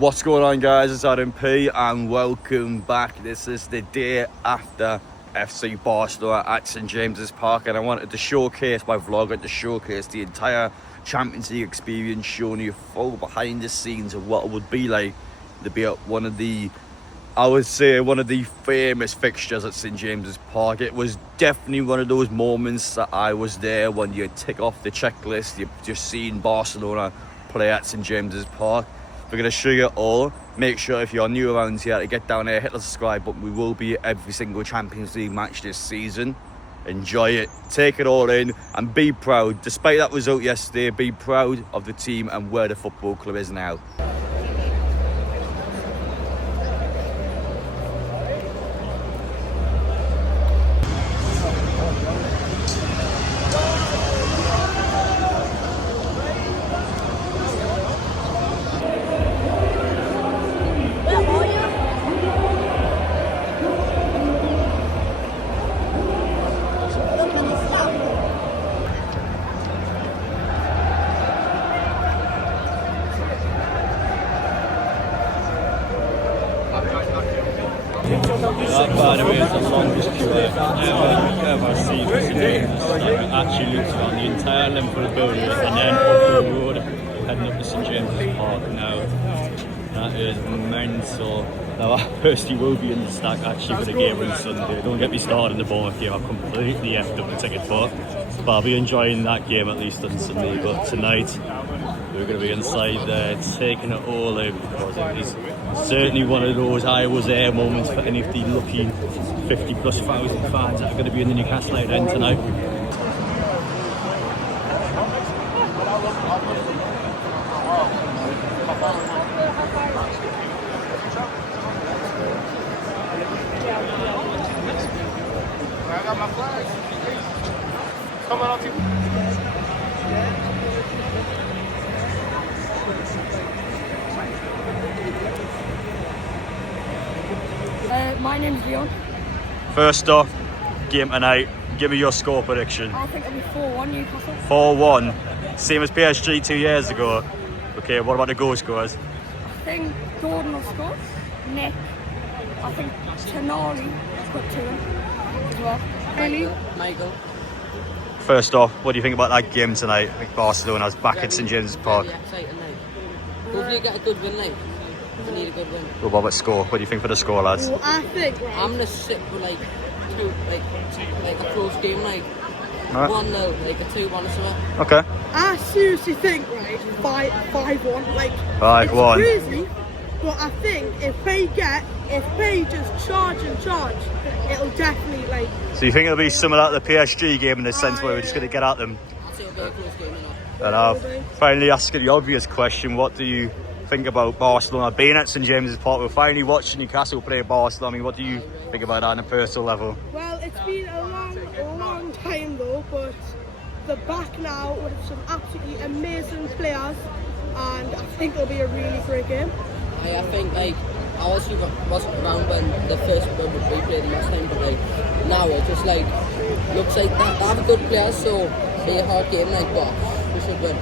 What's going on, guys? It's Adam P and welcome back. This is the day after FC Barcelona at St James's Park, and I wanted to showcase my vlog and to showcase the entire Champions League experience, showing you full behind the scenes of what it would be like to be at one of the famous fixtures at St James's Park. It was definitely one of those moments that I was there when you tick off the checklist. You've just seen Barcelona play at St James's Park. We're going to show you all. Make sure if you're new around here to get down here, hit the subscribe button. We will be at every single Champions League match this season. Enjoy it, take it all in, and be proud. Despite that result yesterday, be proud of the team and where the football club is now. That, by the way, is the longest queue I've ever seen for St James's. It actually looks around the entire Liverpool building and then up the road heading up to St James's Park now. That is mental. Now, I personally will be in the stack actually for the game on Sunday. Don't get me started in the Bournemouth game. I'm completely effed up the ticket for it. But I'll be enjoying that game at least on Sunday. But tonight, we're going to be inside there taking it all in, because it is certainly one of those I was there moments for any of the lucky 50,000+ fans that are going to be in the Newcastle end tonight. I got my flag. Come on, team. My name's Leon. First off, game tonight. Give me your score prediction. I think it'll be 4-1 Newcastle. 4-1. Same as PSG 2 years ago. Okay, what about the goal scorers? I think Gordon will score. Nick. I think Tenari has got 2 as well. Haley. Michael. First off, what do you think about that game tonight? I think Barcelona's back at St James's Park. Very exciting night. Hopefully get a good win, like. We need a good win. What about score? What do you think for the score, lads? Well, I think I'm gonna sit with like a close game, like Right. 1-0, like a 2-1 or something. Okay. I seriously think, right, 5-1. Like, 5-1. it's crazy, but I think if they just charge, it'll definitely, like... So you think it'll be similar to the PSG game in the sense where we're just going to get at them? I'd say it'll be a close game, you know. And I'll finally ask you the obvious question. What do you think about Barcelona being at St James's Park? We're finally watching Newcastle play Barcelona. I mean, what do you think about that on a personal level? Well, it's been a long time though, but they're back now with some absolutely amazing players, and I think it'll be a really great game. I think like I wasn't around when the first one we played last time, but like now it just like looks like they have a good players, so it'll be a hard game, like, but we should win.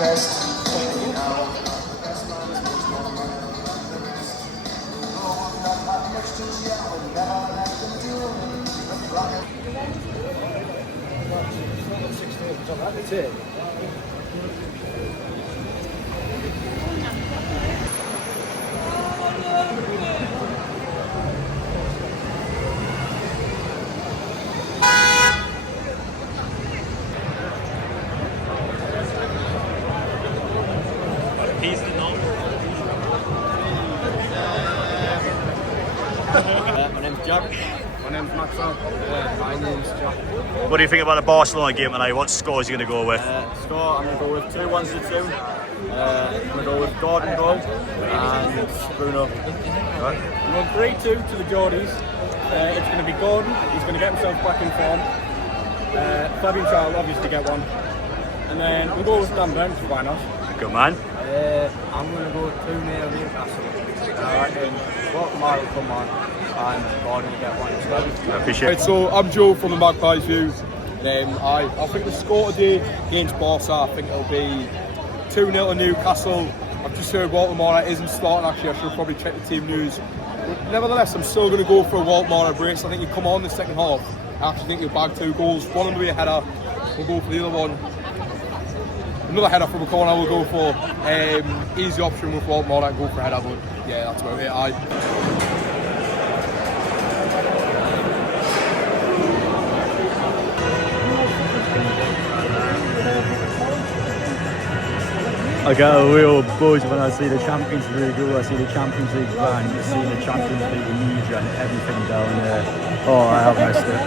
My name's Jack. My name's Maxwell. My name's Jack. What do you think about the Barcelona game tonight? What scores are you going to go with? Score, I'm going to go with 2-1-2. I'm going to go with Gordon goal and Bruno. I'm going 3-2 to the Geordies. It's going to be Gordon. He's going to get himself back in form. Fabian Child obviously get one. And then we'll go with Dan Burns, why not? Good man. I'm going to go 2-0 Newcastle. I reckon Walker will come on and Gordon will get one as well. I appreciate it. So I'm Joe from the Magpies View. I think the score today against Barca, I think it'll be 2-0 to Newcastle. I've just heard Walter Moore isn't starting actually. I should probably check the team news. But nevertheless, I'm still going to go for a Walter Moore brace. I think you come on the second half. I actually think you'll bag 2 goals. One will be a header. We'll go for the other one. Another header from a corner we'll go for. Easy option with Walter Moore, go for a header. But yeah, that's about it. I get a real buzz when I see the Champions League. I see the Champions League van, I see the Champions League media and everything down there. Oh, I have missed it.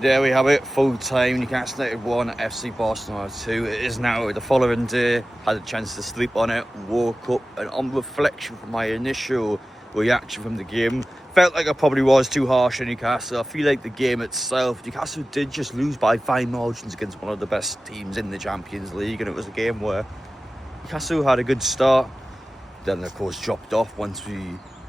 There we have it, full time. Newcastle United 1, FC Barcelona 2. It is now the following day. Had a chance to sleep on it, woke up, and on reflection from my initial reaction from the game, felt like I probably was too harsh on Newcastle. I feel like the game itself, Newcastle did just lose by fine margins against one of the best teams in the Champions League, and it was a game where Newcastle had a good start, then of course dropped off once we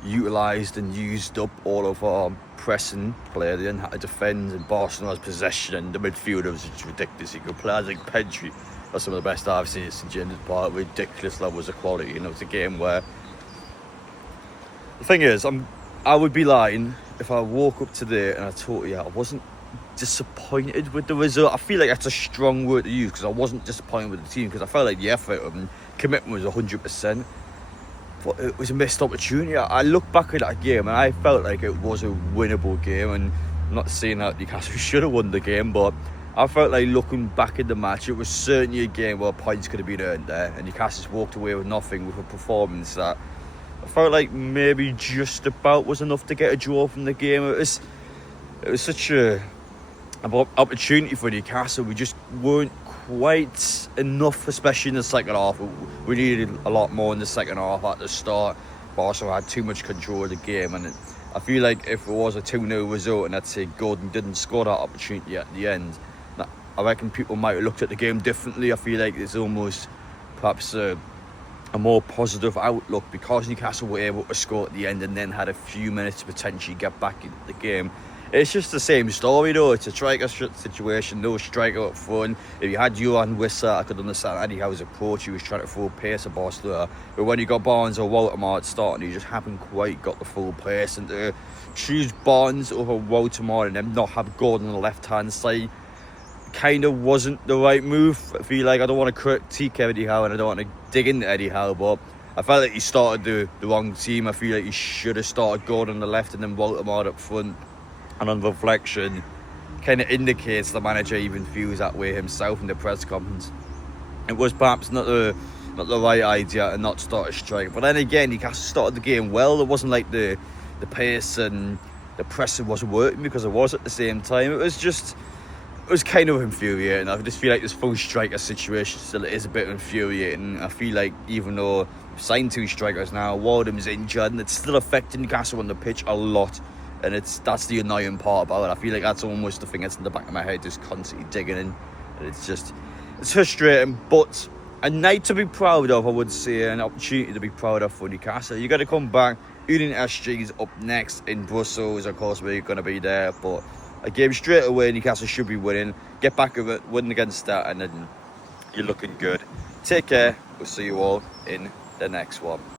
utilised and used up all of our pressing play. They didn't have to defend, and Barcelona's possession and the midfielder was just ridiculous. You could play, I think Pedri are some of the best I've seen at St James's Park, ridiculous levels of quality. You know, it's a game where the thing is, I would be lying if I woke up today and I told you I wasn't disappointed with the result. I feel like that's a strong word to use, because I wasn't disappointed with the team, because I felt like the effort and commitment was 100%. But it was a missed opportunity. I look back at that game and I felt like it was a winnable game, and I'm not saying that Newcastle should have won the game, but I felt like looking back at the match, it was certainly a game where points could have been earned there, and Newcastle walked away with nothing, with a performance that I felt like maybe just about was enough to get a draw from the game. It was such a opportunity for Newcastle. We just weren't quite enough, especially in the second half. We needed a lot more in the second half. At the start, Barcelona had too much control of the game, and I feel like if it was a 2-0 result and let's say Gordon didn't score that opportunity at the end, I reckon people might have looked at the game differently. I feel like it's almost perhaps a more positive outlook, because Newcastle were able to score at the end and then had a few minutes to potentially get back into the game. It's just the same story though. It's a striker situation, no striker up front. If you had Johan Wissa, I could understand Eddie Howe's approach. He was trying to throw pace at Barcelona, but when you got Barnes or Woutmar starting, you just haven't quite got the full pace. And to choose Barnes over Woutmar and then not have Gordon on the left hand side kind of wasn't the right move. I feel like I don't want to critique Eddie Howe and I don't want to dig into Eddie Howe, but I felt like he started the wrong team. I feel like he should have started Gordon on the left and then Woutmar up front. And on reflection, kind of indicates the manager even feels that way himself in the press conference. It was perhaps not the right idea to not start a strike. But then again, Newcastle started the game well. It wasn't like the pace and the pressing wasn't working, because it was at the same time. It was kind of infuriating. I just feel like this full striker situation still is a bit infuriating. I feel like even though we've signed 2 strikers now, Wardham's injured, and it's still affecting Newcastle on the pitch a lot. And that's the annoying part about it. I feel like that's almost the thing that's in the back of my head, just constantly digging in. And it's frustrating, but a night to be proud of, I would say, an opportunity to be proud of for Newcastle. You got to come back. Union SG's up next in Brussels. Of course, we're going to be there, but a game straight away, Newcastle should be winning. Get back of it, win against that, and then you're looking good. Take care. We'll see you all in the next one.